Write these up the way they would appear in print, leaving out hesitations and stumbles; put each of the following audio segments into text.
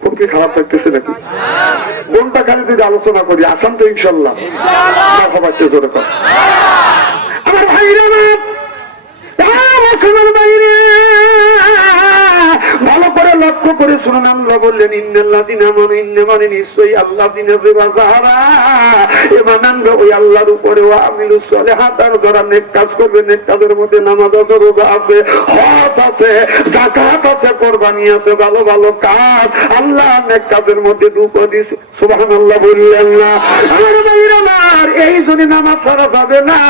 খুব কি খারাপ লাগতেছে নাকি? কোনটা খালি যদি আলোচনা করি, আসাম তো ইনশাল্লাহ সবাইকে জোরে কর। আমার ভাইরা বাইরে ভালো করে লক্ষ্য করে শুনুন, আল্লাহ বললেন ইন্নাল্লাযিনা আমানু, ইন্না মানে নিশ্চয়ই আল্লাযিনা যারা ঈমান ওই আল্লাহর উপরে ওয়া আমিলুস সলিহাত, আর যারা নেক কাজ করবে, নেক কাজের মধ্যে নামাজ আছে, রোজা আছে, হজ আছে, যাকাত আছে, কুরবানি আছে, ভালো ভালো কাজ আল্লাহ নেক কাজের মধ্যে ঢুকে দিয়েছে। সুবহানাল্লাহ বললেন না? আমার ভাইরা আমার এই জন্য নামাজ ছাড়া যাবে না।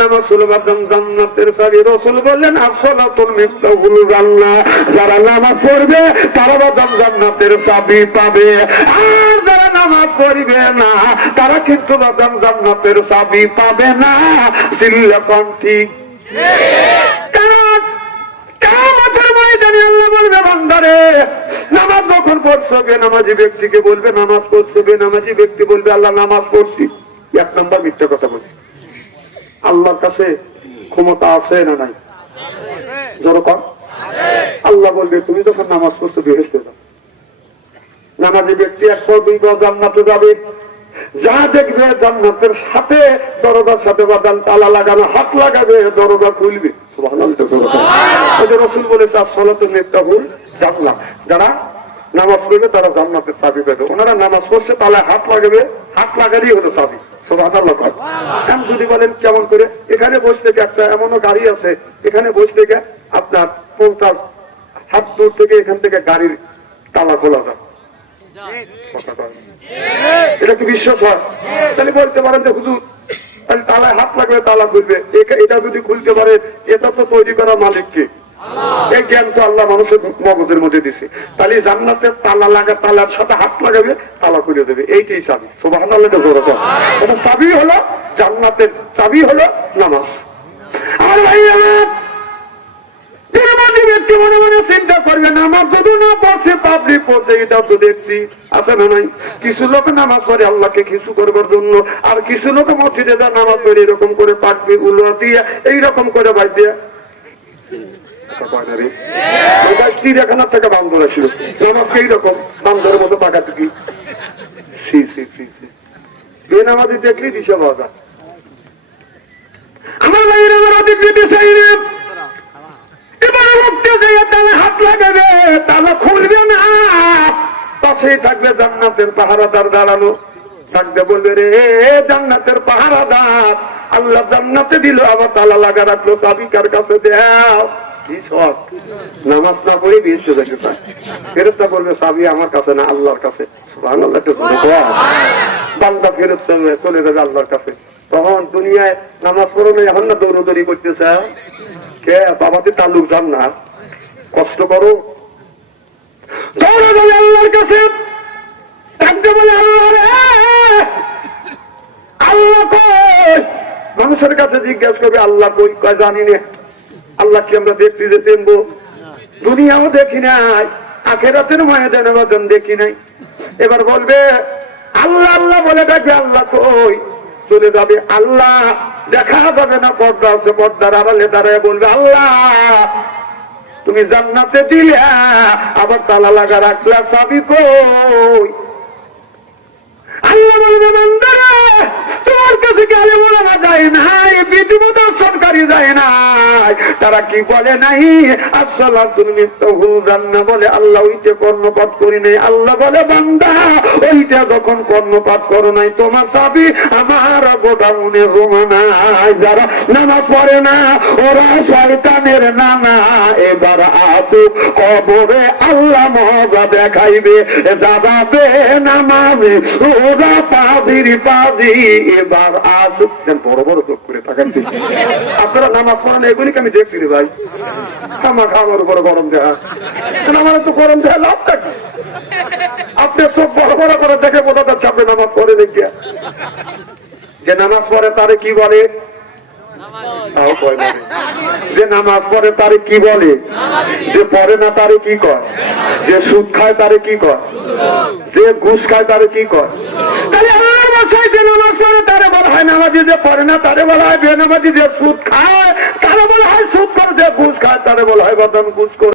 নামাজ হলো জান্নাতের চাবি। রাসূল বললেন আসসালাতুল মিফতাহুল জান্নাহ, যারা নামাজ পড়বে তারা জান্নাতের চাবি পাবে, আর যারা নামাজ পড়বে না তারা কিন্তু জান্নাতের চাবি পাবে না। সিল্লাকন ঠিক। কারণ কিয়ামতের ময়দানে আল্লাহ বলবে বান্দারে নামাজ যখন পড়ছো, বেনামাজি ব্যক্তিকে বলবে নামাজ পড়ছো, বেনামাজি ব্যক্তি বলবে আল্লাহ নামাজ পড়ছি। এক নম্বর মিথ্যা কথা বলছি। আল্লাহর কাছে ক্ষমতা আছে না নাই? যেরকম আল্লাহ বলবে তুমি যখন নামাজ পড়ছো বেহেশতে যাও। নামাজি ব্যক্তি এক পর দুই পর জান্নাতে যাবে। যা দেখবে জান্নাতের সাথে দরজার সাথে বাদান তালা লাগানো, হাত লাগাবে, দরজা খুলবে। রাসূল বলেছে আসসালাতু মিফতাহুল জান্নাহ, যারা নামাজ পড়বে তারা জান্নাতের চাবি পাবে। ওনারা নামাজ পড়ছে, তালায় হাত লাগাবে, হাত লাগালেই হলো চাবি। যদি বলেন কেমন করে, এখানে বসে থেকে একটা এমনও গাড়ি আছে, এখানে বসে থেকে আপনার 50 হাত দূর থেকে এখান থেকে গাড়ির তালা খোলা যায়। এটা কি বিশ্বাস হয়? তাহলে বলতে পারেন যে হুজুর তাহলে তালায় হাত লাগবে, তালা খুলবে। এটা যদি খুলতে পারে, এটা তো তৈরি করা মালিককে। এই জ্ঞান তো আল্লাহ মানুষের মগজের মধ্যে দিছে। তাহলে জান্নাতের তালা লাগা, তালার সাথে হাত লাগাবে, তালা খুলে দেবে। এইটাই চাবি। সুবহানাল্লাহ। এটা চাবি হলো জান্নাতের, চাবি হলো নামাজ। আমার ভাই আমার ব্যক্তি মনে মনে চিন্তা করবে নামাজ যদি না পড়ছে পাবলিক পড়ছে, এটা তো দেখছি আছে না নাই? কিছু লোক নামাজ পড়ে আল্লাহকে কিছু করবার জন্য, আর কিছু লোক মসজিদে যা নামাজ পড়ে এরকম করে পাকবি উল্লা দিয়ে এইরকম করে বাদ দিয়ে চিড়িয়াখানার থেকে বান্দর আসলো নামাজকে এইরকম বান্দরের মতো পাকাটুকি। বেনামাজি দেখলি দিশা বাজা। আমার ভাইয়ের আমার অধিক দিতে চাই না। এবারে মুক্তি যাইয়া তাহলে হাত লাগাবে, তাহলে খুলবে না। পাশেই থাকবে জান্নাতের পাহারাদার দাঁড়ানো, থাকবে বলবে রে জান্নাতের পাহারাদার, আল্লাহ জান্নাতে দিল আবার তালা লাগা রাখলো, চাবি কার কাছে দাও। কি সব নামাজ না পড়ে বিয়ে যেতে পারে। ফেরেশতা বলবে চাবি আমার কাছে না, আল্লাহর কাছে। সুবহানাল্লাহ। বান্দা ফেরত চলে যাবে আল্লাহর কাছে। তখন দুনিয়ায় নামাজ পড়ো না, এখন না দৌড়দৌড়ি করতেছে। কে বাবাতে তালুক যান না, কষ্ট করো, দৌড়ে যাবে আল্লাহর কাছে। বলে আল্লাহ রে, আল্লাহ কই? মানুষের কাছে জিজ্ঞাসা করবে আল্লাহ কই? কয় জানি না। আল্লাহ কি আমরা দেখছি যে চিনবো? দুনিয়াও দেখি নাই, আখিরাতের ময়দানে বাদন দেখি নাই। এবার বলবে আল্লাহ আল্লাহ বলে ডাকবে আল্লাহ কই? চলে যাবে আল্লাহ, দেখা যাবে না, পর্দা আছে, পর্দার আড়ালে দাঁড়ায় বলবে আল্লাহ তুমি জান্নাতে দিলে আবার তালা লাগা রাখলে, চাবি কই? আল্লাহ বলবে বান্দা তোমার কাছে গেলে বলা যায় নাই, পৃথিবী দর্শনকারী যায় নাই, তারা কি বলে নাই আসসালাতুল মিফতাহুল জান্নাহ বলে আল্লাহ ওইটা কর্ণপাত করি নাই। আল্লাহ বলে বান্দা ওইটা যখন কর্ণপাত করো নাই, তোমার চাবি আমার গোডাউনে জমা নাই। যারা নামাজ পড়ে না ওরা শয়তানের নানা। এবার আসুক কবরে আল্লাহ মজা দেখাইবে, যাবে নামাজে ওরা পাজির পাজি। এবার আসুক বড় বড় চোখ করে তাকাচ্ছি। আপনারা নামাজ পড়েন এগুলিকে আমি দেখছি রে ভাই, খামা খামার উপরে গরম দেয়া। আমার তো গরম দেয়া লাভ থাকে। আপনি চোখ বড় বড় করে দেখে বোঝা যাচ্ছে আপনি নামাজ পড়ে দেখিয়া। যে নামাজ পড়ে তারে কি বলে? যে নামাজ পড়ে তারে কি বলে? যে পড়ে না তারে কি কয়? যে সুদ খায় তারে কি কয়? যে ঘুষ খায় তারে কি কয়? তাহলে আল্লাহর ভাষায় যে নামাজ পড়ে তারে বলা হয় নামাজি, যে পড়ে না তারে বলা হয় বেনামাজি, যে সুদ খায় তারে বলা হয় সুদ করে, যে ঘুষ খায় তারে বলা হয় বাদাম ঘুষ করে।